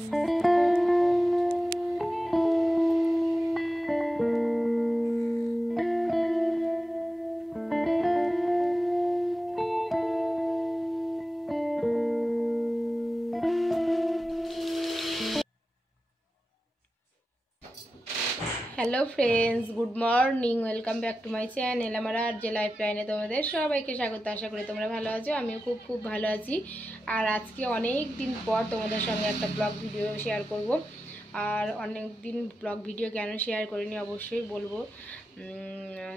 Hello friends, good morning, welcome back to my channel. আমার আর যে life লাইনে তোমাদের সবাইকে স্বাগত। আশা করি তোমরা ভালো আছো, আমিও খুব ভালো আছি। আর আজকে অনেক দিন পর তোমাদের সঙ্গে একটা ব্লগ ভিডিও শেয়ার করব। আর অনেক দিন ব্লগ ভিডিও কেন শেয়ার করিনি অবশ্যই বলবো।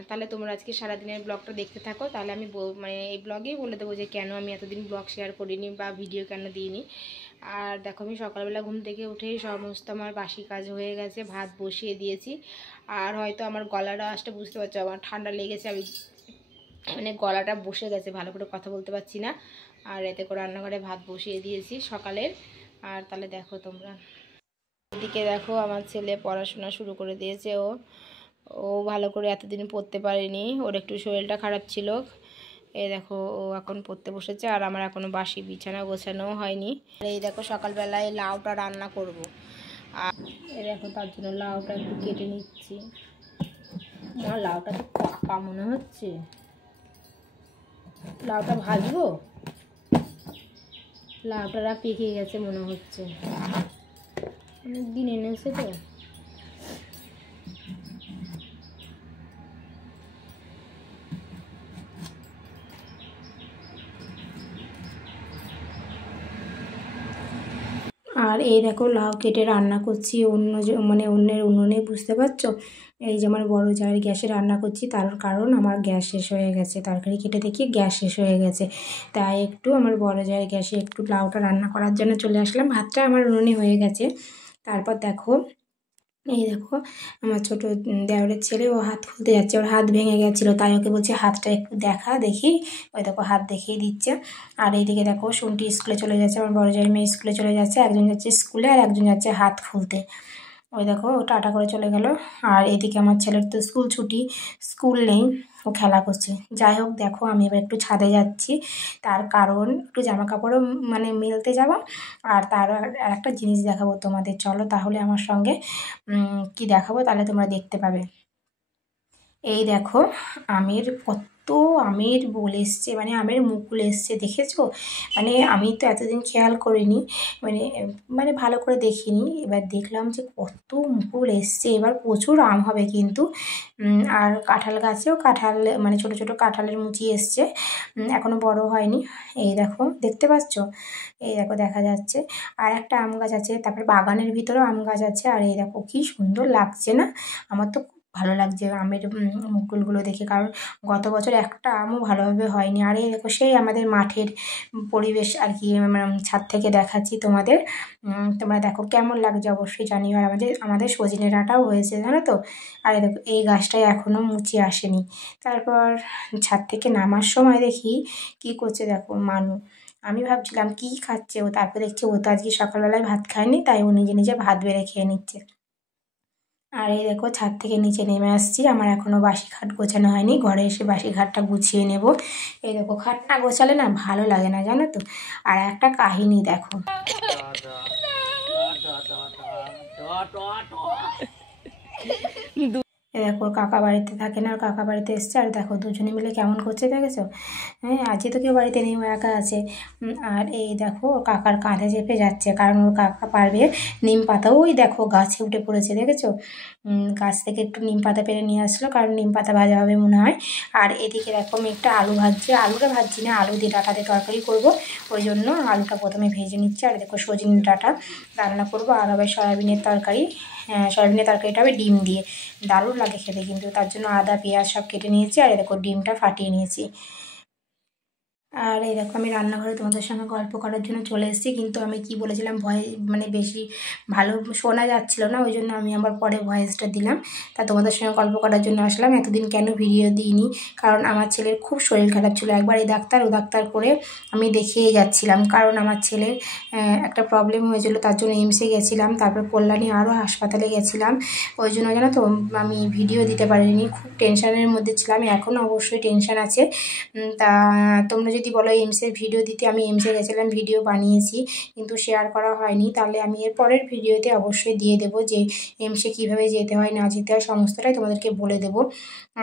তাহলে তোমরা আজকে সারাদিনের ব্লগটা দেখতে থাকো, তাহলে আমি মানে এই ব্লগেই বলে দেবো যে কেন আমি এতদিন ব্লগ শেয়ার করিনি বা ভিডিও কেন দিইনি। আর দেখো, আমি সকালবেলা ঘুম থেকে উঠেই সমস্ত আমার বাসি কাজ হয়ে গেছে, ভাত বসিয়ে দিয়েছি। আর হয়তো আমার গলার আওয়াজটা বুঝতে পারছো, আমার ঠান্ডা লেগেছে, আমি মানে গলাটা বসে গেছে, ভালো করে কথা বলতে পারছি না। আর এতে করে রান্নাঘরে ভাত বসিয়ে দিয়েছি সকালের। আর তাহলে দেখো তোমরা, এদিকে দেখো আমার ছেলে পড়াশোনা শুরু করে দিয়েছে। ও ভালো করে এতদিন পড়তে পারেনি, ওর একটু শরীরটা খারাপ ছিল। এই দেখো ও এখন পড়তে বসেছে, আর আমার এখনো বাসি বিছানা গোছানো হয়নি। এই দেখো সকালবেলায় লাউটা রান্না করব। আর এই দেখো তার জন্য লাউটা একটু কেটে নিচ্ছি। আমার লাউটা তো পাকা মনে হচ্ছে, লাউটা ভাজবো। লাউটা পেকে গেছে মনে হচ্ছে, অনেক দিন এনেছে তো। আর এই দেখো লাউ কেটে রান্না করছি অন্যের উনুনে, বুঝতে পারছো। এই যে আমার বড় জায়ের গ্যাসে রান্না করছি, তার কারণ আমার গ্যাস শেষ হয়ে গেছে, তরকারি কেটে দেখি গ্যাস শেষ হয়ে গেছে। তাই একটু আমার বড় জায়ের গ্যাসে একটু লাউটা রান্না করার জন্য চলে আসলাম। ভাতটা আমার উনুনে হয়ে গেছে। তারপর দেখো, এই দেখো আমার ছোট দেওরের ছেলে, ও হাত খুলতে যাচ্ছে, ওর হাত ভেঙে গেছিলো, তাই ওকে বলছে হাতটা একটু দেখি। ওই দেখো হাত দেখিয়ে দিচ্ছে। আর এইদিকে দেখো শুনটি স্কুলে চলে যাচ্ছে, আমার বড় জায়ের মেয়ে স্কুলে চলে যাচ্ছে। একজন যাচ্ছে স্কুলে আর একজন যাচ্ছে হাত খুলতে। ওই দেখো ও টাটা করে চলে গেল। আর এদিকে আমার ছেলের তো স্কুল ছুটি, স্কুল নেই, ও খেলা করছে। যাই হোক, দেখো আমি এবার একটু ছাদে যাচ্ছি, তার কারণ একটু জামা কাপড়ও মানে মেলতে যাব। আর তার একটা জিনিস দেখাবো তোমাদের, চলো তাহলে আমার সঙ্গে। কি দেখাবো তাহলে তোমরা দেখতে পাবে। এই দেখো কত আমের বোল এসছে, মানে আমের মুকুল এসছে, দেখেছো? মানে আমি তো এতদিন খেয়াল করিনি, মানে মানে ভালো করে দেখিনি। এবার দেখলাম যে কত মুকুল এসছে, এবার প্রচুর আম হবে কিন্তু। আর কাঁঠাল গাছেও কাঁঠাল, মানে ছোট ছোট কাঁঠালের মুচি এসছে, এখনো বড় হয়নি। এই দেখো দেখতে পাচ্ছ, এই দেখো দেখা যাচ্ছে। আর একটা আম গাছ আছে, তারপরে বাগানের ভিতরেও আম গাছ আছে। আর এই দেখো কি সুন্দর লাগছে না? আমার তো ভালো লাগছে আমের মুকুলগুলো দেখে, কারণ গত বছর একটা আমও ভালোভাবে হয়নি। আর এই দেখো সেই আমাদের মাঠের পরিবেশ আর কি, ছাদ থেকে দেখাচ্ছি তোমাদের। তোমরা দেখো কেমন লাগছে অবশ্যই জানিও। আর আমাদের সজনে ডাঁটাও হয়েছে, জানো তো। আর এই দেখো এই গাছটায় এখনও মুচি আসেনি। তারপর ছাদ থেকে নামার সময় দেখি কি করছে, দেখো মানু। আমি ভাবছিলাম কি খাচ্ছে ও, তারপর দেখছি ও তো আজকে সকালবেলায় ভাত খায়নি, তাই ও নিজে নিজে ভাত বেড়ে খেয়ে নিচ্ছে। আর এই দেখো ছাদ থেকে নিচে নেমে আসছি, আমার এখনও বাসি খাট গোছানো হয়নি, ঘরে এসে বাসি খাটটা গুছিয়ে নেব। এই দেখো খাট না গোছালে না ভালো লাগে না, জানো তো। আর একটা কাহিনী দেখো, দেখো কাকা বাড়িতে থাকে না, কাকা বাড়িতে এসছে। আর দেখো দুজনে মিলে কেমন করছে, দেখেছো? হ্যাঁ, আজকে তো কেউ বাড়িতে নেই, ও একা আছে। আর এই দেখো কাকার কাঁধে চেপে যাচ্ছে, কারণ ওর কাকা পারবে নিম পাতা। ওই দেখো গাছে উঠে পড়েছে, দেখেছো? গাছ থেকে একটু নিম পাতা পেরে নিয়ে আসলো, কারণ নিম পাতা ভাজা হবে মনে হয়। আর এদিকে দেখো আমি একটা আলু ভাজছি, আলুটা ভাজছি না, আলু দিয়ে ডাঁটা দিয়ে তরকারি করবো, ওই জন্য আলুটা প্রথমে ভেজে নিচ্ছি। আর দেখো সজনে ডাঁটা রান্না করবো, আর হবে সয়াবিনের তরকারি। হ্যাঁ, সয়াবিনের তরকারিটা হবে ডিম দিয়ে, দারুণ লাগে খেতে কিন্তু। তার জন্য আদা পেঁয়াজ সব কেটে নিয়েছি, আর দেখো ডিমটা ফাটিয়ে নিয়েছি। আর এই দেখো আমি রান্নাঘরে তোমাদের সঙ্গে গল্প করার জন্য চলে এসেছি, কিন্তু আমি কি বলেছিলাম, মানে বেশি ভালো শোনা যাচ্ছিল না, ওই জন্য আমি আবার পরে ভয়েসটা দিলাম। তা তোমাদের সঙ্গে গল্প করার জন্য আসলাম। এতদিন কেন ভিডিও দিইনি, কারণ আমার ছেলের খুব শরীর খারাপ ছিল, একবার এই ডাক্তার ও ডাক্তার করে আমি দেখিয়ে যাচ্ছিলাম, কারণ আমার ছেলের একটা প্রবলেম হয়েছিল, তার জন্য এইমসে গেছিলাম, তারপর কল্যাণী আরও হাসপাতালে গেছিলাম। ওই জন্য জানো তো আমি ভিডিও দিতে পারিনি, খুব টেনশনের মধ্যে ছিলাম, এখনও অবশ্যই টেনশন আছে। তা তোমরা যদি যদি বলো এইমসের ভিডিও দিতে, আমি এইমসে গেছিলাম, ভিডিও বানিয়েছি কিন্তু শেয়ার করা হয়নি। তাহলে আমি এর পরের ভিডিওতে অবশ্যই দিয়ে দেবো যে এইমসে কীভাবে যেতে হয় না যেতে হয় সমস্তটাই তোমাদেরকে বলে দেবো।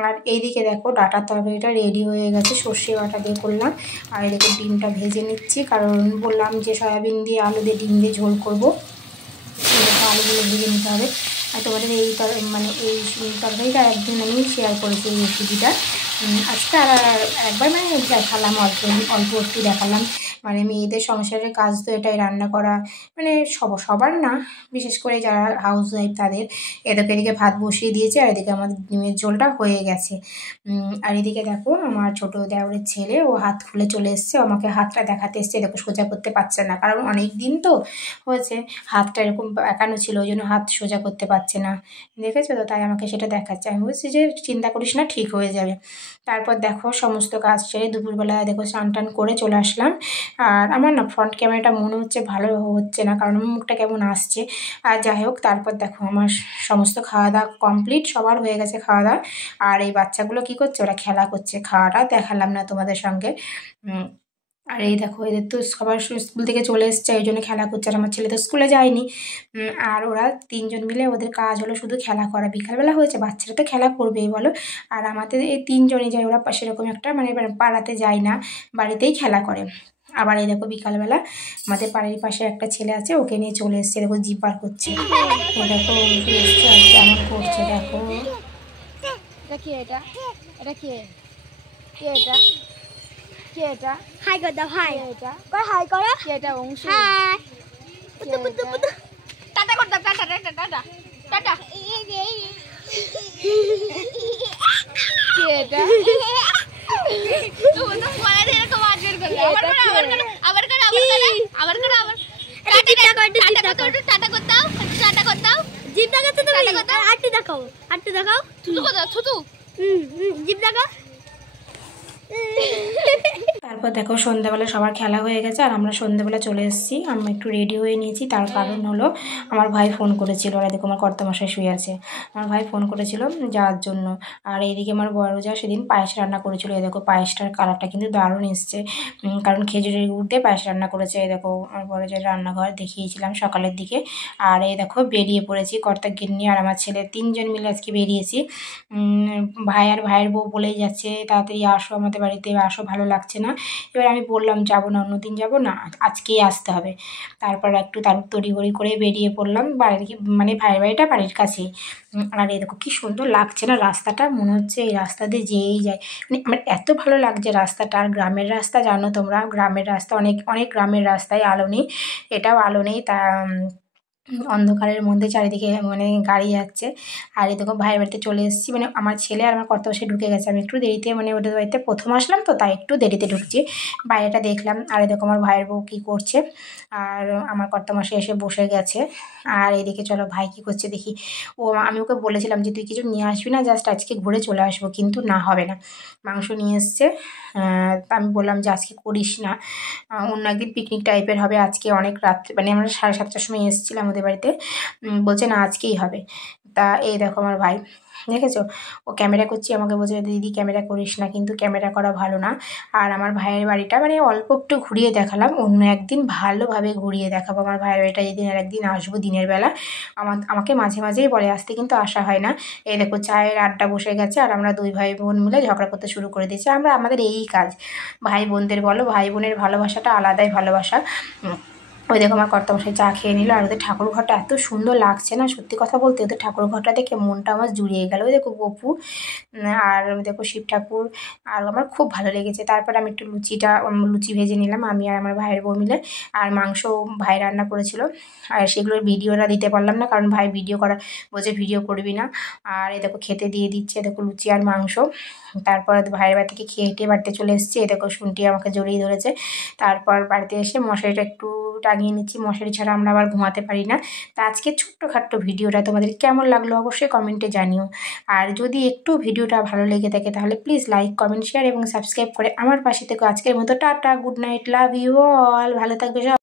আর এইদিকে দেখো ডাটার তরকারিটা রেডি হয়ে গেছে, সর্ষে বাটা দিয়ে করলাম। আর এদিকে ডিমটা ভেজে নিচ্ছি, কারণ বললাম যে সয়াবিন দিয়ে আলু দিয়ে ডিম দিয়ে ঝোল করবো, আলুগুলো ভেজে নিতে হবে। আর তোমাদের এই মানে এই তরকারিটা একদিন আমি শেয়ার করেছি এই রেসিপিটা, আজকে আর একবার মানে দেখালাম, অল্প অল্প একটু দেখালাম। মানে মেয়েদের সংসারের কাজ তো এটাই, রান্না করা, মানে সবার না, বিশেষ করে যারা হাউস ওয়াইফ তাদের। এদিকে ভাত বসিয়ে দিয়েছে, আর এদিকে আমাদের ডিমের ঝোলটা হয়ে গেছে। আর এদিকে দেখো আমার ছোটো দেওরের ছেলে, ও হাত খুলে চলে এসছে, আমাকে হাতটা দেখাতে এসছে। দেখো সোজা করতে পারছে না, কারণ অনেক দিন তো হয়েছে হাতটা এরকম একানো ছিল, ওই জন্য হাত সোজা করতে পারছে না, দেখেছো তো, তাই আমাকে সেটা দেখাচ্ছে। আমি বলছি যে চিন্তা করিস না, ঠিক হয়ে যাবে। তারপর দেখো সমস্ত কাজ সেরে দুপুরবেলা দেখো স্নান টান করে চলে আসলাম। আর আমার না ফ্রন্ট ক্যামেরাটা মনে হচ্ছে ভালো হচ্ছে না, কারণ মুখটা কেমন আসছে। আর যাই হোক, তারপর দেখো আমার সমস্ত খাওয়া দাওয়া কমপ্লিট, সবার হয়ে গেছে খাওয়া দাওয়া। আর এই বাচ্চাগুলো কি করছে, ওরা খেলা করছে, খাওয়াটা দেখালাম না তোমাদের সঙ্গে। আর এই দেখো এদের তো সবার স্কুল থেকে চলে এসছে, ওই জন্য খেলা করছে। আর আমার ছেলে তো স্কুলে যায়নি। আর ওরা তিনজন মিলে ওদের কাজ হলো শুধু খেলা করা। বিকালবেলা হয়েছে, বাচ্চারা তো খেলা করবেই বলো। আর আমাদের এই তিনজনই যায়, ওরা সেরকম একটা মানে পাড়াতে যায় না, বাড়িতেই খেলা করে। আবার এই দেখো বিকালবেলা আমাদের বাড়ির পাশে একটা ছেলে আছে, ওকে নিয়ে চলে এসছে, দেখো জিভ বার করছে। ও দেখো এসছে আর কেমন করছে দেখো। এটা কি? এটা কি? এটা কে? এটা হাই কর দাও, হাই। এটা কর, হাই করো। কে এটা? অংশ। হাই। টাটা কর দাও, টাটা টাটা টাটা টাটা। কে এটা? তুমি তো পড়া দিয়ে এরকম আজের করলে। আবার করো, আবার করো, আবার করো, আবার করো, আবার করো, আবার। টাটা কর, টাটা কর দাও, টাটা কর দাও। জিভ দেখাচ্ছো তুমি? টাটা কর দাও। আটটি দেখাও, আটটি দেখাও। থুতু কর দাও, থুতু। জিভ দেখাও। তারপর দেখো সন্ধ্যাবেলা সবার খেলা হয়ে গেছে, আর আমরা সন্ধ্যাবেলা চলে এসেছি। আমি একটু রেডি হয়ে নিয়েছি, তার কারণ হলো আমার ভাই ফোন করেছিল। আর দেখো আমার কর্তামশাই শুয়ে আছে, আমার ভাই ফোন করেছিল যাওয়ার জন্য। আর এইদিকে আমার বড় যা সেদিন পায়েস রান্না করেছিল। এই দেখো পায়েসটার কালারটা কিন্তু দারুণ এসছে, কারণ খেজুরের গুড় দিয়ে পায়েস রান্না করেছে। এই দেখো আমার বড় যা রান্নাঘর দেখিয়েছিলাম সকালের দিকে। আর এই দেখো বেরিয়ে পড়েছি, কর্তা গিন্নি আর আমার ছেলে তিনজন মিলে আজকে বেরিয়েছি। ভাই আর ভাইয়ের বউ বলেই যাচ্ছে তাড়াতাড়ি আসো আমাদের বাড়িতে, আসো, ভালো লাগছে না। এবার আমি বললাম যাবো না, অন্যদিন যাবো না, আজকেই আসতে হবে। তারপর একটু তড়িঘড়ি করে বেরিয়ে পড়লাম। বাড়ির মানে ভাইয়ের বাড়িটা বাড়ির কাছেই। আর এই দেখো কী সুন্দর লাগছে না রাস্তাটা, মনে হচ্ছে এই রাস্তা দিয়ে যেয়েই যায়। মানে আমার এত ভালো লাগছে রাস্তাটা। আর গ্রামের রাস্তা জানো তোমরা, গ্রামের রাস্তা অনেক অনেক গ্রামের রাস্তায় আলো নেই, এটাও আলো নেই, তা অন্ধকারের মধ্যে চারিদিকে মানে গাড়ি যাচ্ছে। আর এই দেখো ভাইয়ের বাড়িতে চলে এসেছি, মানে আমার ছেলে আর আমার কর্তামশাই ঢুকে গেছে। আমি একটু দেরিতে, মানে ওদের বাড়িতে প্রথম আসলাম তো, তাই একটু দেরিতে ঢুকছি। বাইরেটা দেখলাম। আর এই দেখো আমার ভাইয়ের বউ কী করছে, আর আমার কর্তামশাই এসে বসে গেছে। আর এদিকে চলো ভাই কী করছে দেখি। আমি ওকে বলেছিলাম যে তুই কিছু নিয়ে আসবি না, জাস্ট আজকে ঘুরে চলে আসবো, কিন্তু না, হবে না। মাংস নিয়ে এসছে। তা আমি বললাম যে আজকে করিস না, অন্য একদিন পিকনিক টাইপের হবে, আজকে অনেক রাত্রে, মানে আমরা 7:30টার সময় এসেছিলাম ওদের বাড়িতে। বলছে না আজকেই হবে। তা এই দেখো আমার ভাই, দেখেছো, ও ক্যামেরা করছি, আমাকে বলছে দিদি ক্যামেরা করিস না, কিন্তু ক্যামেরা করা ভালো না। আর আমার ভাইয়ের বাড়িটা মানে অল্প একটু ঘুরিয়ে দেখালাম, অন্য একদিন ভালোভাবে ঘুরিয়ে দেখাবো আমার ভাইয়ের বাড়িটা, যেদিন আর একদিন আসবো দিনের বেলা। আমাকে মাঝে মাঝেই বলে আসতে, কিন্তু আসা হয় না। এই দেখো চায়ের আড্ডা বসে গেছে, আর আমরা দুই ভাই বোন মিলে ঝগড়া করতে শুরু করে দিয়েছি। আমাদের এই কাজ, ভাই বোনদের বলো, ভাই বোনের ভালোবাসাটা আলাদাই ভালোবাসা। ওই দেখো আমার কর্তামশাই চা খেয়ে নিল। আর ওদের ঠাকুর ঘরটা এত সুন্দর লাগছে না, সত্যি কথা বলতে, ওদের ঠাকুর ঘরটা দেখে মনটা আমার জুড়িয়ে গেল। ওই দেখো গপু, আর দেখো শিব ঠাকুর, আর আমার খুব ভালো লেগেছে। তারপর আমি একটু লুচি ভেজে নিলাম, আমি আর আমার ভাইয়ের বউ মিলে। আর মাংস ভাই রান্না করেছিল, আর সেগুলোর ভিডিওটা দিতে পারলাম না, কারণ ভাই ভিডিও করা বলছে ভিডিও করবি না। আর এই দেখো খেতে দিয়ে দিচ্ছে, দেখো লুচি আর মাংস। তারপর ভাইয়ের বাড়ি থেকে খেয়ে হেঁটে বাড়িতে চলে এসেছি। এই দেখো শুনটি আমাকে জড়িয়ে ধরেছে। তারপর বাড়িতে এসে মশারিটা একটু টাঙিয়ে নিচ্ছি, মশারি ছাড়া আমরা আবার ঘুমাতে পারি না। তা আজকে ছোট্টখাট্ট ভিডিওটা তোমাদের কেমন লাগলো অবশ্যই কমেন্টে জানিও। আর যদি একটু ভিডিওটা ভালো লেগে থাকে তাহলে প্লিজ লাইক, কমেন্ট, শেয়ার এবং সাবস্ক্রাইব করে আমার পাশে থেকো। আজকের মতো tata, good night, love you all, ভালো থাকবে সব।